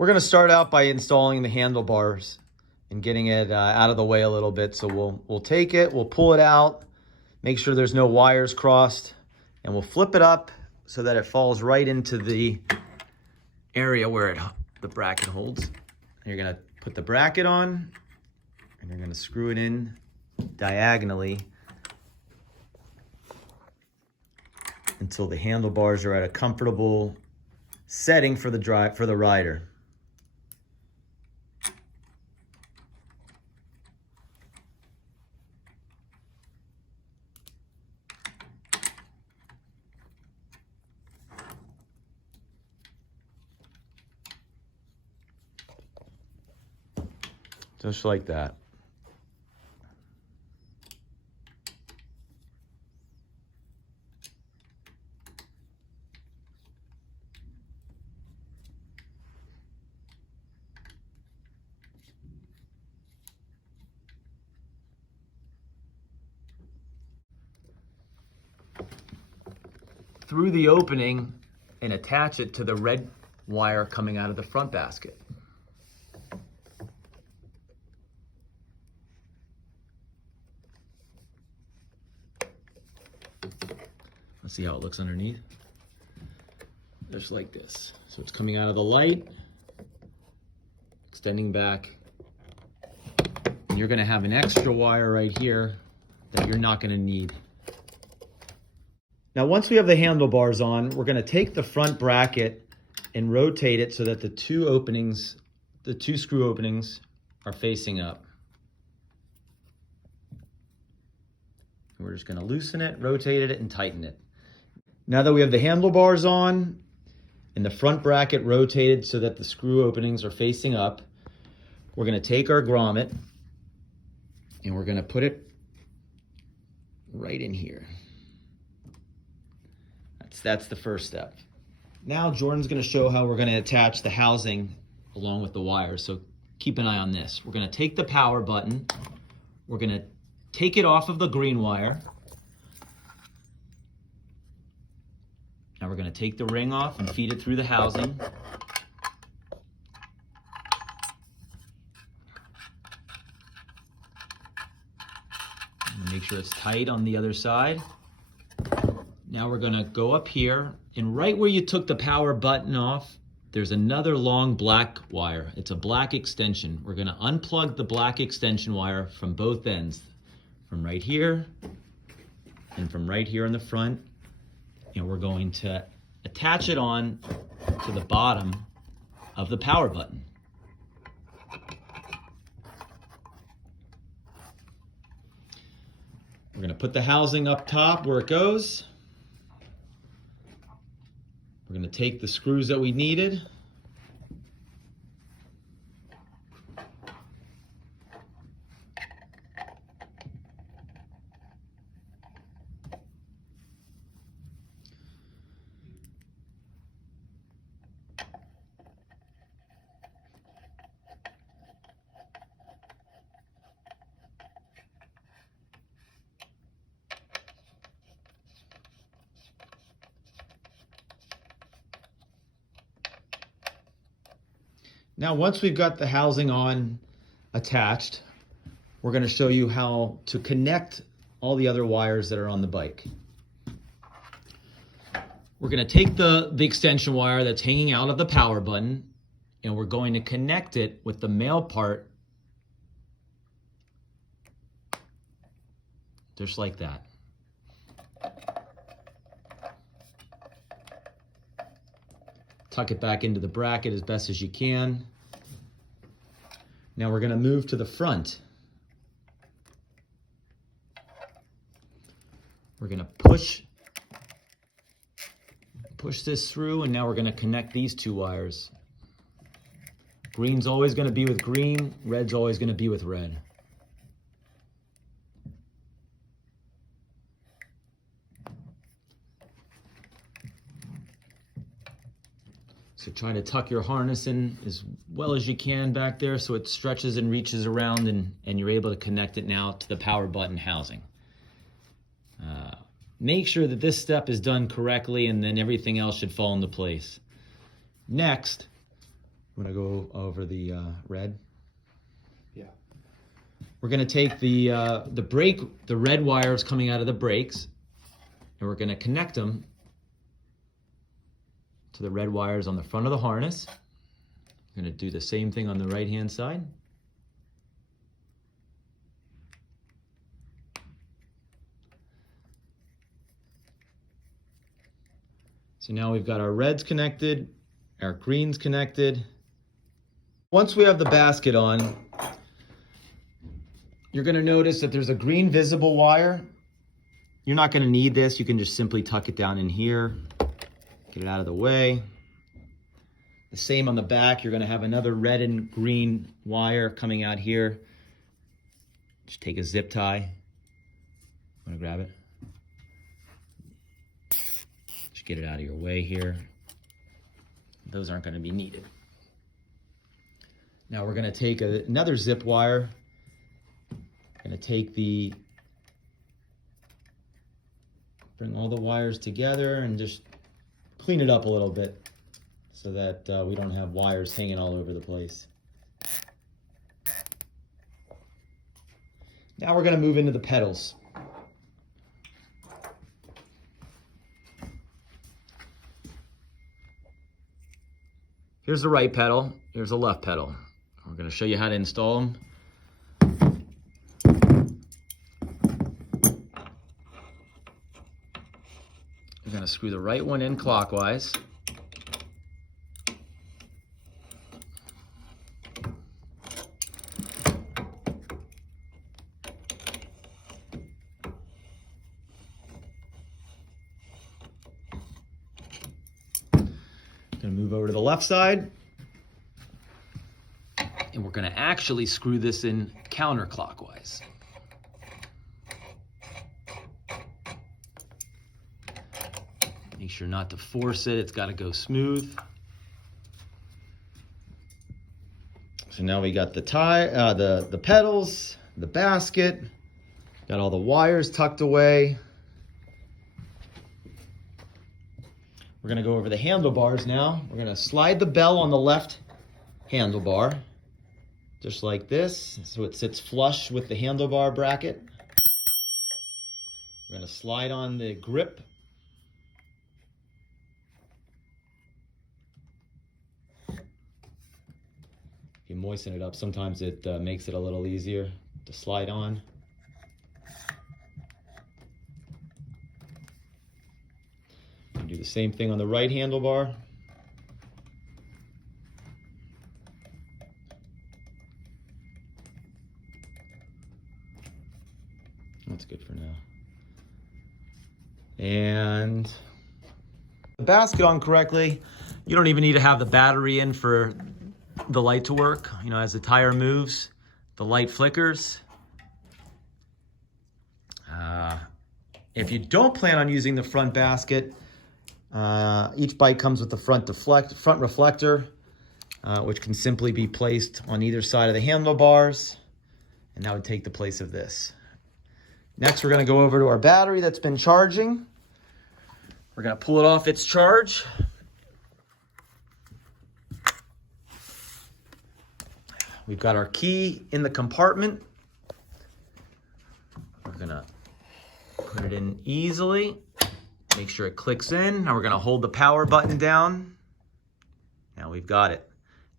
We're going to start out by installing the handlebars and getting it out of the way a little bit. So we'll take it, we'll pull it out, make sure there's no wires crossed, and we'll flip it up so that it falls right into the area where the bracket holds. And you're going to put the bracket on, and you're going to screw it in diagonally until the handlebars are at a comfortable setting for the rider. Just like that. Through the opening and attach it to the red wire coming out of the front basket. Let's see how it looks underneath. Just like this. So it's coming out of the light, extending back. And you're gonna have an extra wire right here that you're not gonna need. Now, once we have the handlebars on, we're gonna take the front bracket and rotate it so that the two screw openings are facing up. We're just gonna loosen it, rotate it, and tighten it. Now that we have the handlebars on and the front bracket rotated so that the screw openings are facing up, we're gonna take our grommet and we're gonna put it right in here. That's the first step. Now Jordan's gonna show how we're gonna attach the housing along with the wires, so keep an eye on this. We're gonna take the power button, we're gonna take it off of the green wire. Now we're gonna take the ring off and feed it through the housing. Make sure it's tight on the other side. Now we're gonna go up here, and right where you took the power button off, there's another long black wire. It's a black extension. We're gonna unplug the black extension wire from both ends, from right here and from right here in the front. And we're going to attach it on to the bottom of the power button. We're gonna put the housing up top where it goes. We're gonna take the screws that we needed. Now, once we've got the housing on attached, we're going to show you how to connect all the other wires that are on the bike. We're going to take the extension wire that's hanging out of the power button, and we're going to connect it with the male part, just like that. Tuck it back into the bracket as best as you can. Now we're going to move to the front. We're going to push this through, and now we're going to connect these two wires. Green's always going to be with green, red's always going to be with red. So try to tuck your harness in as well as you can back there so it stretches and reaches around, and you're able to connect it now to the power button housing. Make sure that this step is done correctly, and then everything else should fall into place. Next, Want to go over the red? Yeah. We're going to take the red wires coming out of the brakes, and we're going to connect them to the red wires on the front of the harness. We're going to do the same thing on the right-hand side. So now we've got our reds connected, our greens connected. Once we have the basket on, you're going to notice that there's a green visible wire. You're not going to need this. You can just simply tuck it down in here, get it out of the way. The same on the back. You're going to have another red and green wire coming out here. Just take a zip tie. Want to grab it? Just get it out of your way here. Those aren't going to be needed. Now we're going to take another zip wire. Going to take bring all the wires together and just clean it up a little bit so that we don't have wires hanging all over the place. Now we're going to move into the pedals. Here's the right pedal, here's the left pedal. We're going to show you how to install them. You're going to screw the right one in clockwise. Going to move over to the left side. And we're going to actually screw this in counterclockwise. Make sure not to force it. It's got to go smooth. So now we got the the pedals, the basket, got all the wires tucked away. We're going to go over the handlebars now. We're going to slide the bell on the left handlebar, just like this, so it sits flush with the handlebar bracket. We're going to slide on the grip. If you moisten it up, sometimes it makes it a little easier to slide on. Do the same thing on the right handlebar. That's good for now. And the basket on correctly. You don't even need to have the battery in for the light to work. You know, as the tire moves, the light flickers. If you don't plan on using the front basket, each bike comes with the front reflector, which can simply be placed on either side of the handlebars, and that would take the place of this. Next, we're going to go over to our battery that's been charging. We're going to pull it off its charge. We've got our key in the compartment. We're going to put it in easily. Make sure it clicks in. Now we're going to hold the power button down. Now we've got it.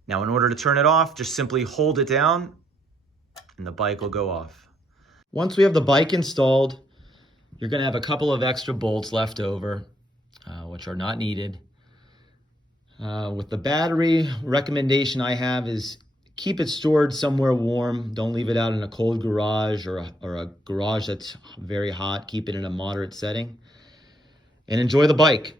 Now in order to turn it off, just simply hold it down and the bike will go off. Once we have the bike installed, you're going to have a couple of extra bolts left over, which are not needed. With the battery, recommendation I have is keep it stored somewhere warm. Don't leave it out in a cold garage or a garage that's very hot. Keep it in a moderate setting. And enjoy the bike.